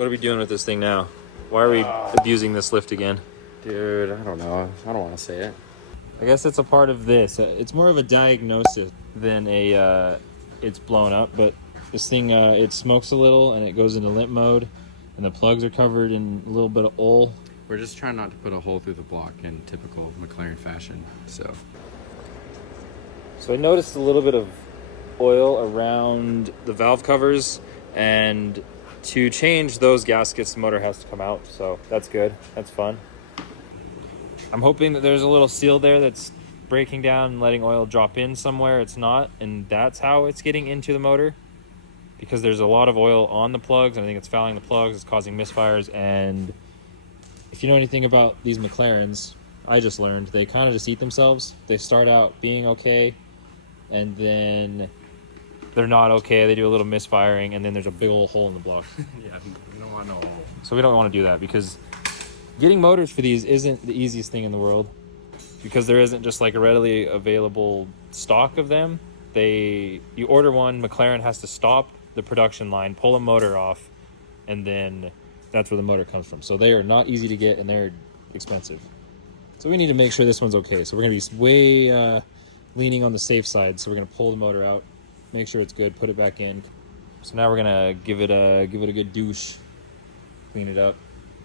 What are we doing with this thing now? Why are we abusing this lift again? Dude, I don't know. I don't want to say it. I guess it's a part of this. It's more of a diagnosis than a it's blown up, but this thing, it smokes a little and it goes into limp mode and the plugs are covered in a little bit of oil. We're just trying not to put a hole through the block in typical McLaren fashion, so. So I noticed a little bit of oil around the valve covers, and to change those gaskets, the motor has to come out, so that's good. That's fun. I'm hoping that there's a little seal there that's breaking down and letting oil drop in somewhere. It's not, and that's how it's getting into the motor, because there's a lot of oil on the plugs, and I think it's fouling the plugs, it's causing misfires. And if you know anything about these McLarens, I just learned they kind of just eat themselves. They start out being okay, and then they're not okay. They do a little misfiring, and then there's a big old hole in the block. Yeah, we don't want no hole. So we don't want to do that, because getting motors for these isn't the easiest thing in the world, because there isn't just like a readily available stock of them. You order one, McLaren has to stop the production line, pull a motor off, and then that's where the motor comes from. So they are not easy to get, and they're expensive. So we need to make sure this one's okay. So we're going to be way leaning on the safe side. So we're going to pull the motor out, make sure it's good, put it back in. So now we're going to give it a good douche, clean it up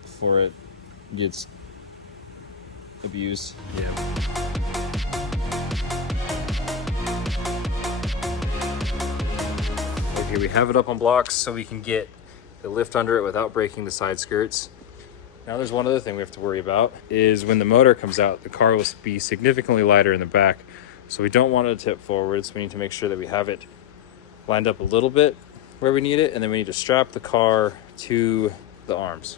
before it gets abused. Yeah. Okay, we have it up on blocks so we can get the lift under it without breaking the side skirts. Now there's one other thing we have to worry about, is when the motor comes out, the car will be significantly lighter in the back. So we don't want it to tip forward, so we need to make sure that we have it lined up a little bit where we need it, and then we need to strap the car to the arms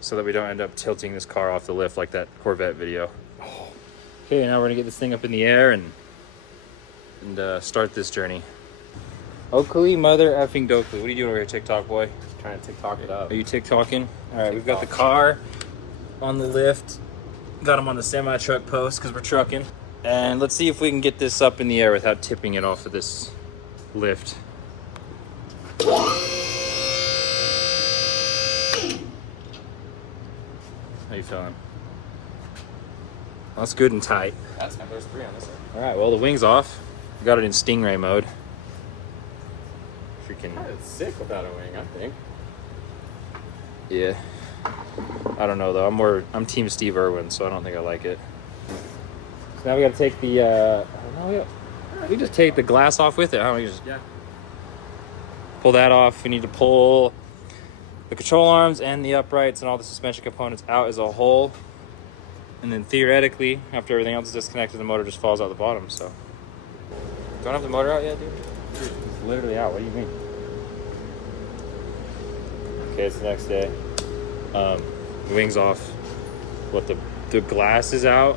so that we don't end up tilting this car off the lift like that Corvette video. Okay, now we're gonna get this thing up in the air and start this journey. Oakley, mother effing Dokley. What are you doing over here, TikTok boy? Just trying to TikTok it up. Are you TikToking? All right, we've got the car on the lift. Got him on the semi-truck post because we're trucking. And let's see if we can get this up in the air without tipping it off of this lift. How you feeling? That's good and tight. That's my first 3 on this one. All right, well, the wing's off. We got it in Stingray mode. Freaking. It's sick without a wing, I think. Yeah. I don't know, though. I'm Team Steve Irwin, so I don't think I like it. So now we got to take the, we just take the glass off with it. How we just pull that off. We need to pull the control arms and the uprights and all the suspension components out as a whole. And then theoretically, after everything else is disconnected, the motor just falls out the bottom, so. Don't have the motor out yet, dude? It's literally out. What do you mean? Okay, it's the next day. The wing's off. What, the glass is out?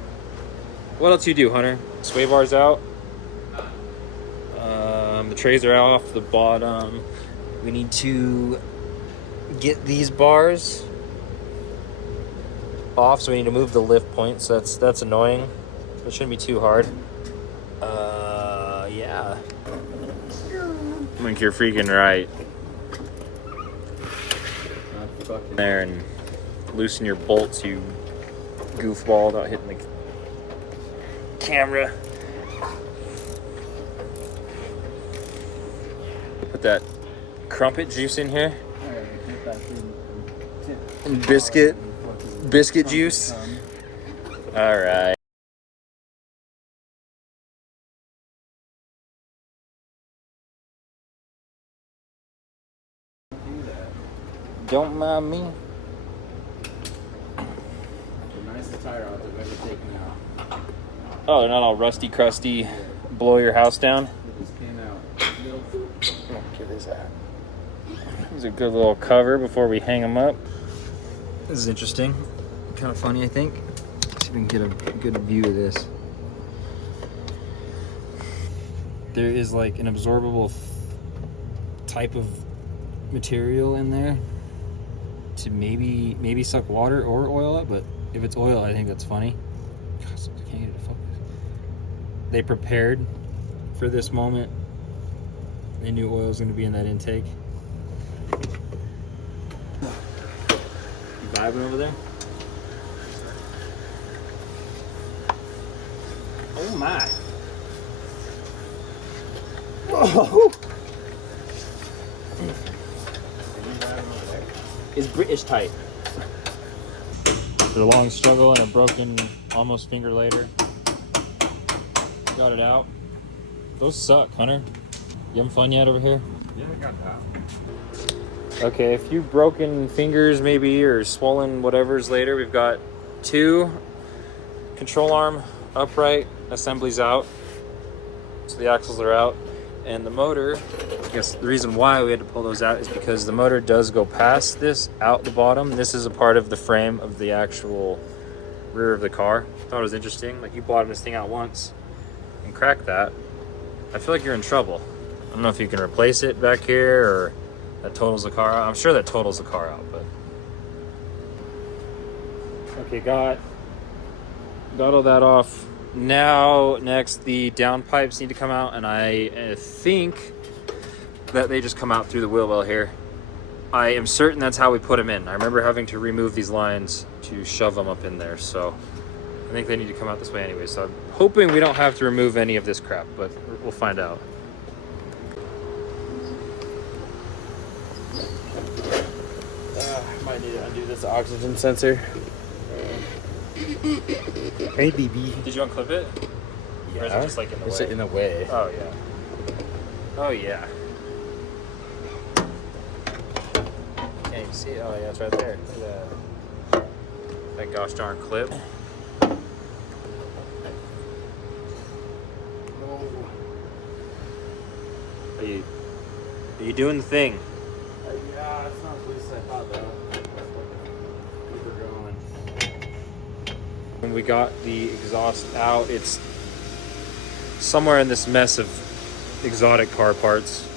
What else you do, Hunter? Sway bar's out. The trays are off the bottom. We need to get these bars off, so we need to move the lift point. So that's annoying. It shouldn't be too hard. Yeah. I think you're freaking right. There and loosen your bolts, you goofball, without hitting the camera. Put that crumpet juice in here. And biscuit juice. All right. Don't mind me. The nicest tire rods I've ever taken out. Oh, they're not all rusty, crusty, blow your house down. It just came out. Give this out. This is a good little cover before we hang them up. This is interesting. Kind of funny, I think. Let's see if we can get a good view of this. There is like an absorbable type of material in there to maybe suck water or oil up, but if it's oil, I think that's funny. Gosh, I can't get it to focus. They prepared for this moment. They knew oil was going to be in that intake. You vibing over there? Oh my. Whoa. It's British tight. After a long struggle and a broken almost finger later, got it out. Those suck, Hunter. You having fun yet over here? Yeah, I got that. Okay, a few broken fingers maybe, or swollen whatevers later. We've got 2 control arm upright assemblies out. So the axles are out. And the motor, I guess the reason why we had to pull those out is because the motor does go past this, out the bottom. This is a part of the frame of the actual rear of the car. Thought it was interesting. Like, you bottomed this thing out once and cracked that. I feel like you're in trouble. I don't know if you can replace it back here or that totals the car out. I'm sure that totals the car out, but. Okay, got all that off. Now, next, the down pipes need to come out, and I think that they just come out through the wheel well here. I am certain that's how we put them in. I remember having to remove these lines to shove them up in there, so I think they need to come out this way anyway. So I'm hoping we don't have to remove any of this crap, but we'll find out. I might need to undo this oxygen sensor. Hey, baby. Did you unclip it? Yeah. Or is it just like in the It's way? in the way. Oh, yeah. Oh, yeah. Can't even see it. Oh, yeah, it's right there. Look at that gosh darn clip. Are you doing the thing? Yeah, it's not as loose as I thought, though. Keep her going. When we got the exhaust out, it's somewhere in this mess of exotic car parts.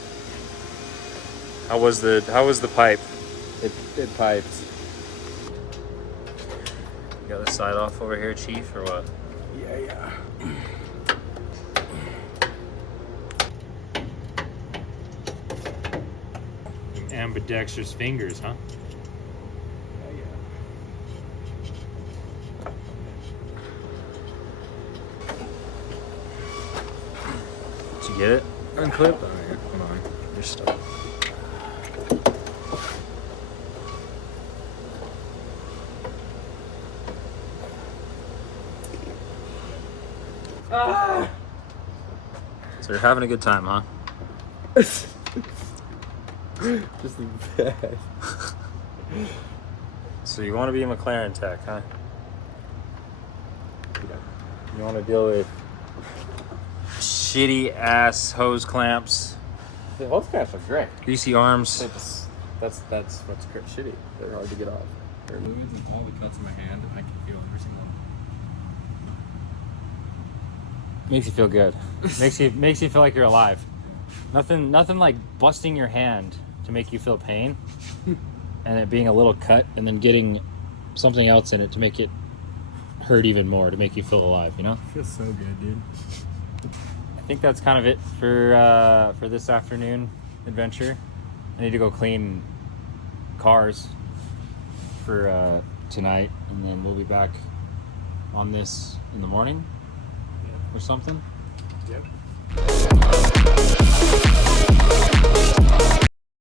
How was the pipe? It pipes. You got the side off over here, Chief, or what? Yeah. Ambidextrous fingers, huh? Did you get it? Unclip? Oh, yeah. Come on. You're stuck. Ah! So you're having a good time, huh? Just bad. So you want to be a McLaren tech, huh? You want to deal with shitty ass hose clamps, The hose clamps are great. greasy arms. That's what's shitty. They're hard to get off. Fluids and all the cuts in my hand, I can feel every single one. Makes you feel good. makes you feel like you're alive. Nothing like busting your hand to make you feel pain, and it being a little cut, and then getting something else in it to make it hurt even more, to make you feel alive. You know. Feels so good, dude. I think that's kind of it for this afternoon adventure. I need to go clean cars for tonight, and then we'll be back on this in the morning or something. Yep.